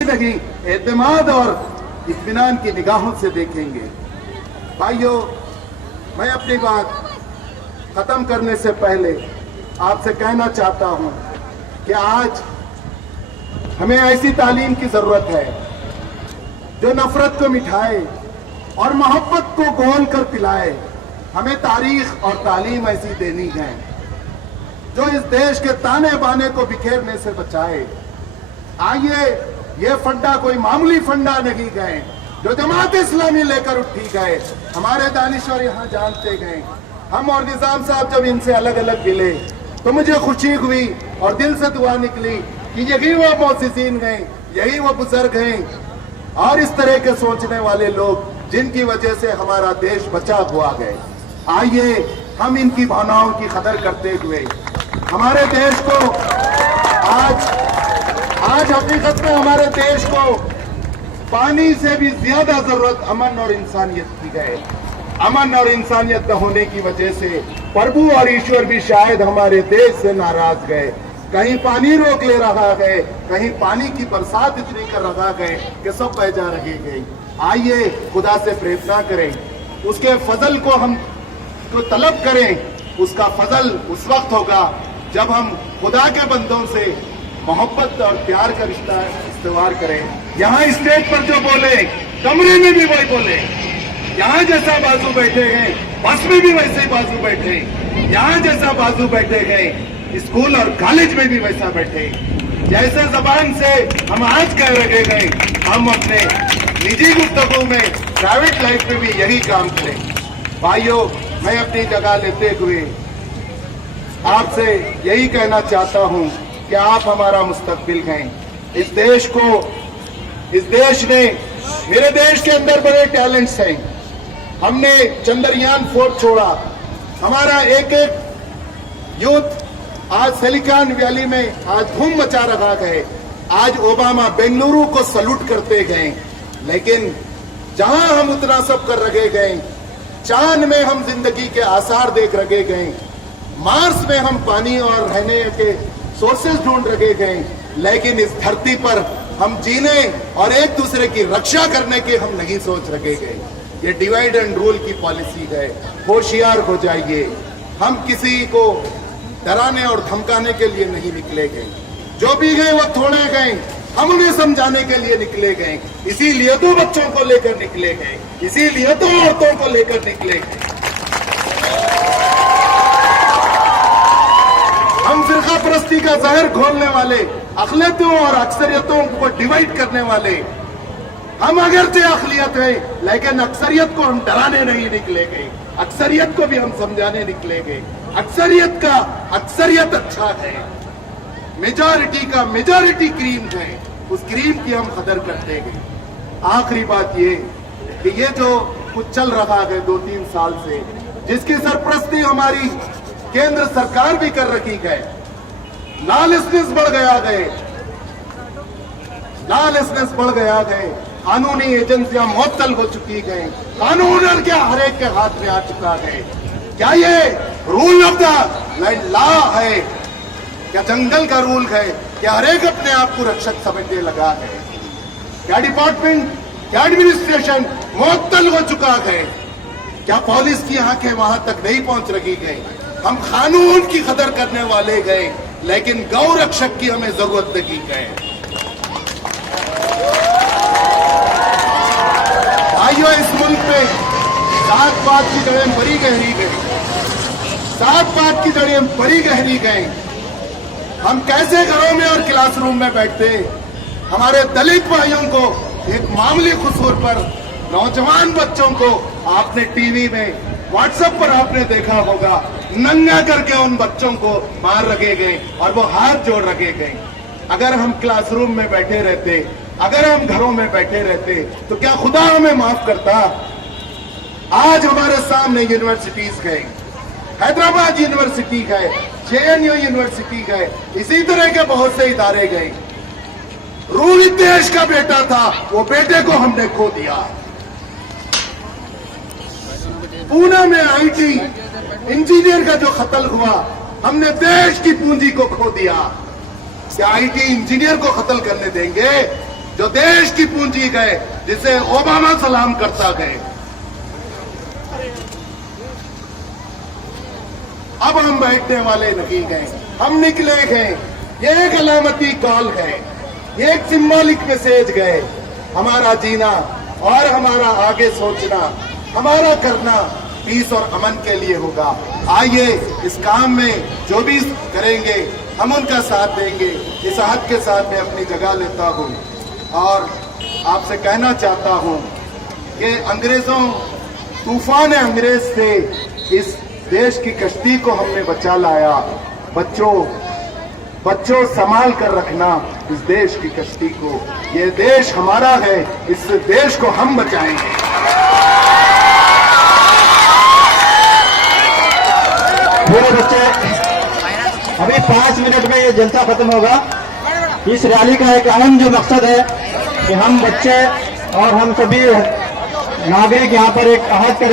नहीं एतमाद और इत्मीनान की निगाहों से देखेंगे। भाइयों, मैं अपनी बात खत्म करने से पहले आपसे कहना चाहता हूं कि आज हमें ऐसी तालीम की जरूरत है जो नफरत को मिटाए और मोहब्बत को घोल कर पिलाए। हमें तारीख और तालीम ऐसी देनी है जो इस देश के ताने बाने को बिखेरने से बचाए। आइए, ये फंडा कोई मामूली फंडा नहीं गए जो जमात इस्लामी लेकर उठी गए। हमारे दानिश्वर यहाँ जानते गए। हम और निजाम साहब जब इनसे अलग अलग मिले तो मुझे खुशी हुई और दिल से दुआ निकली कि यही वो मोसिसीन गए, यही वो बुजुर्ग हैं और इस तरह के सोचने वाले लोग जिनकी वजह से हमारा देश बचा हुआ गए। आइए हम इनकी भावनाओं की कदर करते हुए हमारे देश को आज हकीकत में हमारे देश को पानी से भी ज्यादा जरूरत अमन और इंसानियत की है। अमन और इंसानियत न होने की वजह से प्रभु और ईश्वर भी शायद हमारे देश से नाराज गए। कहीं पानी रोक ले रहा है, कहीं पानी की बरसात इतनी कर रहा है कि सब बह जा रहे हैं। आइए खुदा से प्रार्थना करें, उसके फजल को हम को तलब करें। उसका फजल उस वक्त होगा जब हम खुदा के बंदों से मोहब्बत और प्यार का रिश्ता इस्तेमाल करें। यहाँ स्टेज पर जो बोले कमरे में भी वही बोले। यहाँ जैसा बाजू बैठे हैं बस में भी वैसे ही बाजू बैठे। यहाँ जैसा बाजू बैठे हैं स्कूल और कॉलेज में भी वैसा बैठे। जैसे जबान से हम आज कह रहे गए हम अपने निजी गुफ्तगू में प्राइवेट लाइफ में भी यही काम करें। भाइयों, मैं अपनी जगह लेते हुए आपसे यही कहना चाहता हूं कि आप हमारा मुस्तकबिल हैं। इस देश ने मेरे देश के अंदर बड़े टैलेंट्स हैं। हमने चंद्रयान 4 छोड़ा। हमारा एक यूथ आज सिलिकॉन वैली में आज धूम मचा रहा है। आज ओबामा बेंगलुरु को सल्यूट करते गए। लेकिन जहां हम उतना सब कर रहे गए, चांद में हम जिंदगी के आसार देख रहे गए, मार्स में हम पानी और रहने के सोर्सेज ढूंढ रहे गए, लेकिन इस धरती पर हम जीने और एक दूसरे की रक्षा करने के हम नहीं सोच रहे गए। ये डिवाइड एंड रूल की पॉलिसी है। होशियार हो जाइए। हम किसी को डराने और धमकाने के लिए नहीं निकले गए। जो भी गए वो थोड़े गए, हम उन्हें समझाने के लिए निकले गए। इसीलिए तो बच्चों को लेकर निकले गए, इसीलिए तो औरतों को लेकर निकले गए। हम फिरका परस्ती का जहर घोलने वाले, अक़लियतों और अक्सरियतों को डिवाइड करने वाले, हम अगरचे अक़लियत हैं लेकिन अक्सरियत को हम डराने नहीं निकले गए। अक्सरियत को भी हम समझाने निकले गए। अक्सरियत अच्छा है, मेजॉरिटी का मेजॉरिटी क्रीम है, उस क्रीम की हम कदर करते हैं। आखिरी बात ये कि ये जो कुछ चल रहा है 2-3 साल से, जिसकी सरपरस्ती हमारी केंद्र सरकार भी कर रखी है, लॉलेसनेस बढ़ गया है। कानूनी एजेंसियां मुअत्तल हो चुकी हैं। कानून क्या हर एक के हाथ में आ चुका है। क्या ये rule of the land law है? क्या जंगल का रूल है? क्या हर एक अपने आप को रक्षक समझने लगा है? क्या डिपार्टमेंट, क्या एडमिनिस्ट्रेशन मुअत्तल हो चुका है? क्या पुलिस की आंखें वहां तक नहीं पहुंच रही गई? हम कानून की कदर करने वाले गए लेकिन गौ रक्षक की हमें जरूरत नहीं गए। भाइयों, इस मुल्क में जात पात की जड़ें बड़ी गहरी गई। जात पात की जड़ें बड़ी गहरी गई। हम कैसे घरों में और क्लासरूम में बैठते, हमारे दलित भाइयों को एक मामूली कसूर पर नौजवान बच्चों को आपने टीवी में, व्हाट्सएप पर आपने देखा होगा, नंगा करके उन बच्चों को मार रखे गए और वो हाथ जोड़ रखे गए। अगर हम क्लासरूम में बैठे रहते, अगर हम घरों में बैठे रहते तो क्या खुदा हमें माफ करता? आज हमारे सामने यूनिवर्सिटीज गए, हैदराबाद यूनिवर्सिटी गए, JNU यूनिवर्सिटी गए, इसी तरह के बहुत से इदारे गए। रूल देश का बेटा था, वो बेटे को हमने खो दिया। पूना में IT इंजीनियर का जो कत्ल हुआ, हमने देश की पूंजी को खो दिया। क्या IT इंजीनियर को कत्ल करने देंगे? जो देश की पूंजी गए, जिसे ओबामा सलाम करता गए। अब हम बैठने वाले नहीं गए, हम निकले गए। ये एक अलामती कॉल है, ये एक सिंबॉलिक मैसेज गए। हमारा जीना और हमारा आगे सोचना, हमारा करना पीस और अमन के लिए होगा। आइए इस काम में जो भी करेंगे हम उनका साथ देंगे। इस आहद के साथ मैं अपनी जगह लेता हूं और आपसे कहना चाहता हूं कि अंग्रेजों, तूफान अंग्रेज से इस देश की कश्ती को हमने बचा लाया। बच्चों संभाल कर रखना इस देश की कश्ती को। ये देश हमारा है, इस देश को हम बचाएंगे। मेरे बच्चे, अभी 5 मिनट में ये जलसा खत्म होगा। इस रैली का एक अहम जो मकसद है कि हम बच्चे और हम सभी नागरिक यहाँ पर एक आहद करें।